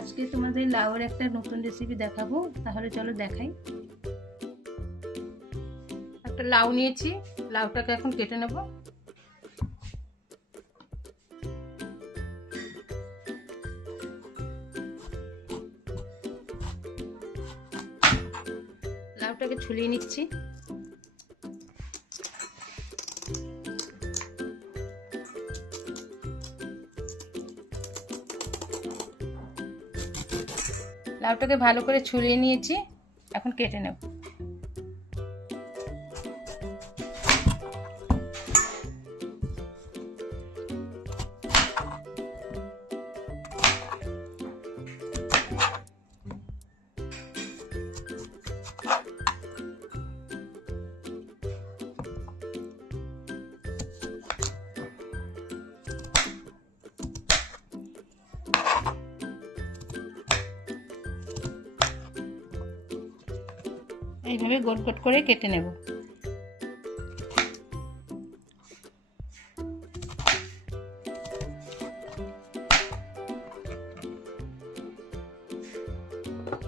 আজকে তোমাদের লাউয়ের একটা নতুন রেসিপি দেখাবো, তাহলে চলো দেখাই। একটা লাউ নিয়েছি, লাউটাকে এখন কেটে নেব। লাউটাকে ছুলিয়ে নিচ্ছি। লাউটাকে ভালো করে ছুলিয়ে নিয়েছি, এখন কেটে নেব। এইভাবে গোল গোল করে কেটে নেব।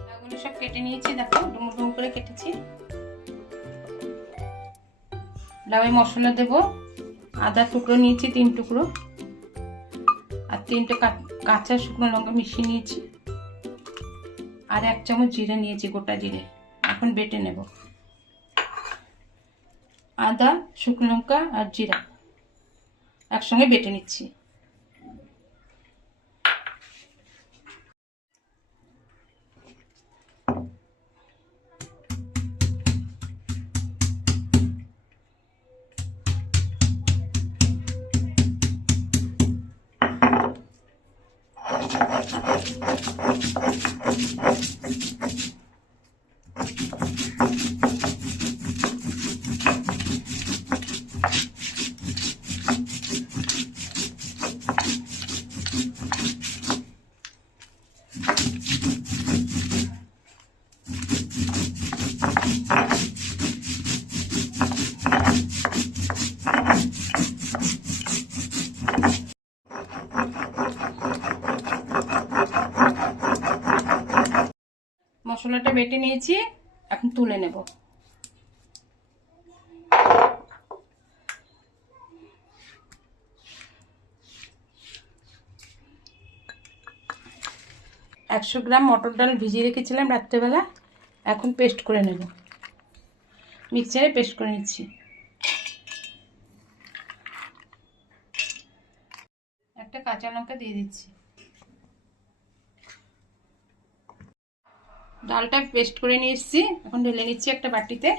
লাউগুলো সব কেটে নিয়েছি, দেখো ডুমো ডুমো করে কেটেছি। লাউয়ে মশলা দেব। আদা টুকরো নিয়েছি 3 টুকরো, আর 3টে কাঁচা শুকনো লঙ্কা মিশিয়ে নিয়েছি, আর 1 চামচ জিরে নিয়েছি, গোটা জিরে। এখন বেটে নেব। আদা, শুকনো লঙ্কা আর জিরা একসঙ্গে বেটে নিচ্ছি। মশলাটা বেটে নিয়েছি, এখন তুলে নেব। একশো গ্রাম মটর ডাল ভিজিয়ে রেখেছিলাম রাত্রেবেলা, এখন পেস্ট করে নেব। মিক্সারে পেস্ট করে নিচ্ছি। একটা কাঁচা লঙ্কা দিয়ে দিচ্ছি। ডালটা পেস্ট করে নিয়ে এসেছি, এখন ঢেলে নিচ্ছি একটা বাটিতে।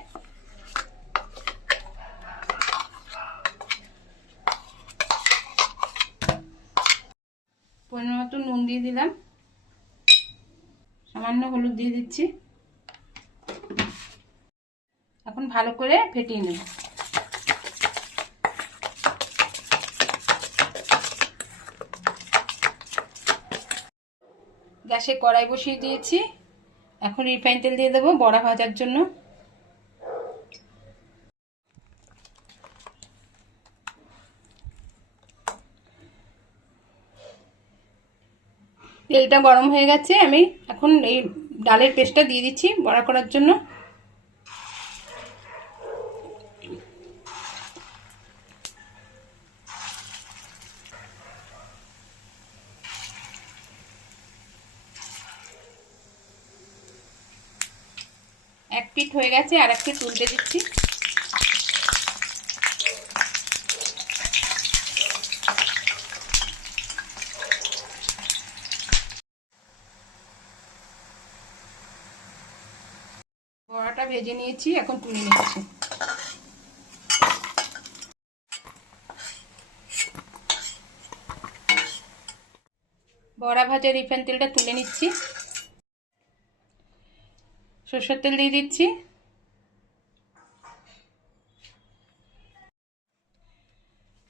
পরিমাণ মতো নুন দিয়ে দিলাম, সামান্য হলুদ দিয়ে দিচ্ছি। এখন ভালো করে ফেটিয়ে নেব। গ্যাসে কড়াই বসিয়ে দিয়েছি, এখন রিফাইন তেল দিয়ে দেবো বড়া ভাজার জন্য। তেলটা গরম হয়ে গেছে, আমি এখন এই ডালের পেস্টটা দিয়ে দিচ্ছি বড়া করার জন্য। এক পিঠ হয়ে গেছে, আর এক পিঠ উল্টে দিচ্ছি। বড়াটা ভেজে নিয়েছি, এখন তুলে নিচ্ছি। বড়া ভাজা রিফাইন তেলটা তুলে নিচ্ছি। সরষের তেল দিয়ে দিচ্ছি।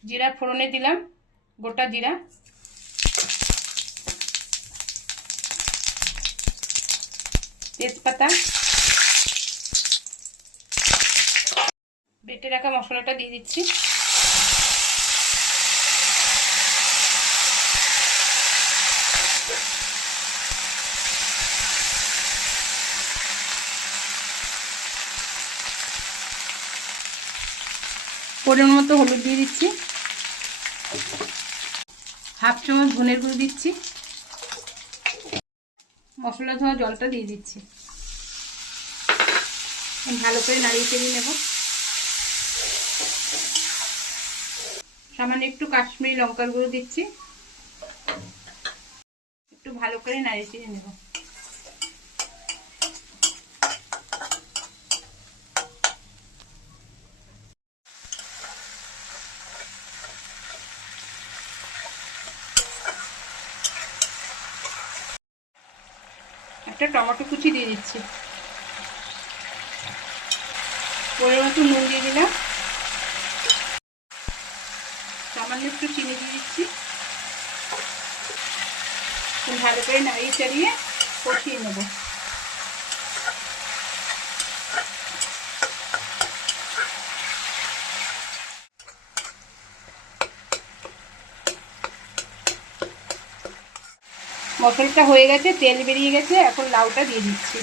জিরা ফোড়নে দিলাম, গোটা জিরা, তেজপাতা, বেটে রাখা মশলাটা দিয়ে দিচ্ছি। পরিমাণ মতো হলুদ দিয়ে দিচ্ছি, হাফ চামচ ধনের গুঁড়ো দিচ্ছি, মশলা ধোয়া জলটা দিয়ে দিচ্ছি। ভালো করে নাড়িয়ে চেড়িয়ে নেব। সামান্য একটু কাশ্মীরি লঙ্কার গুঁড়ো দিচ্ছি, একটু ভালো করে নাড়িয়ে চেড়িয়ে নেব। একটা টমেটো কুচি দিয়ে দিচ্ছি, পরিমাণ মতো নুন দিয়ে দিলাম, সামান্য একটু চিনি দিয়ে দিচ্ছি। ভালো করে নাড়িয়ে চাড়িয়ে কষিয়ে নেব। মশলাটা হয়ে গেছে, তেল বেরিয়ে গেছে, এখন লাউটা দিয়ে দিচ্ছি।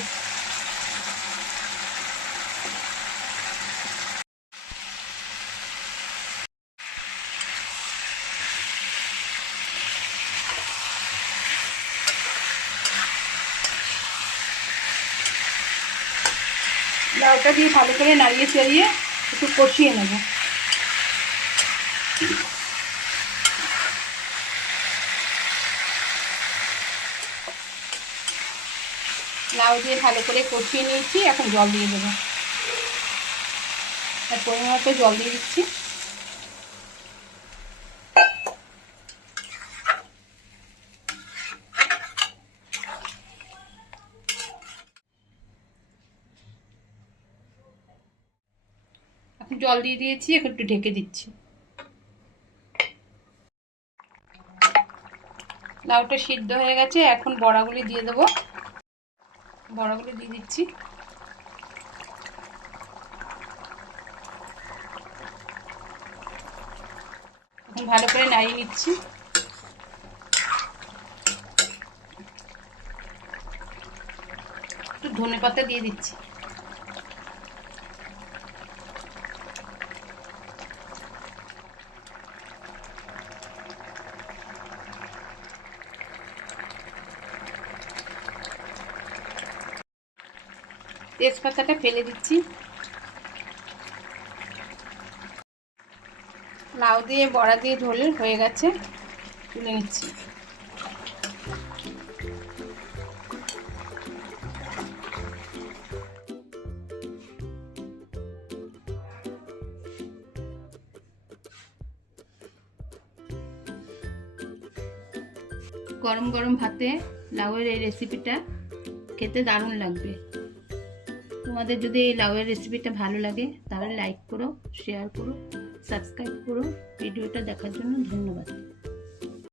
লাউটা দিয়ে ভালো করে নাড়িয়ে চাড়িয়ে একটু কষিয়ে নেব। লাউ দিয়ে ভালো করে কষিয়ে নিয়েছি, এখন জল দিয়ে দেবো। আর পরিমাণ মতো জল দিয়ে দিচ্ছি। এখন জল দিয়ে দিয়েছি, এখন একটু ঢেকে দিচ্ছি। লাউটা সিদ্ধ হয়ে গেছে, এখন বড়াগুলি দিয়ে দেবো। বড়াগুলি দিয়ে দিচ্ছি। এখন ভালো করে নাড়িয়ে নিচ্ছি। একটু ধনেপাতা দিয়ে দিচ্ছি। তেজপাতাটা ফেলে দিচ্ছি। লাউ দিয়ে বড়া দিয়ে ঝোল হয়ে গেছে, তুলে নিচ্ছি। গরম গরম ভাতে লাউয়ের এই রেসিপিটা খেতে দারুণ লাগবে। তোমাদের যদি এই লাউয়ের রেসিপিটা ভালো লাগে তাহলে লাইক করো, শেয়ার করো, সাবস্ক্রাইব করো। ভিডিওটা দেখার জন্য ধন্যবাদ।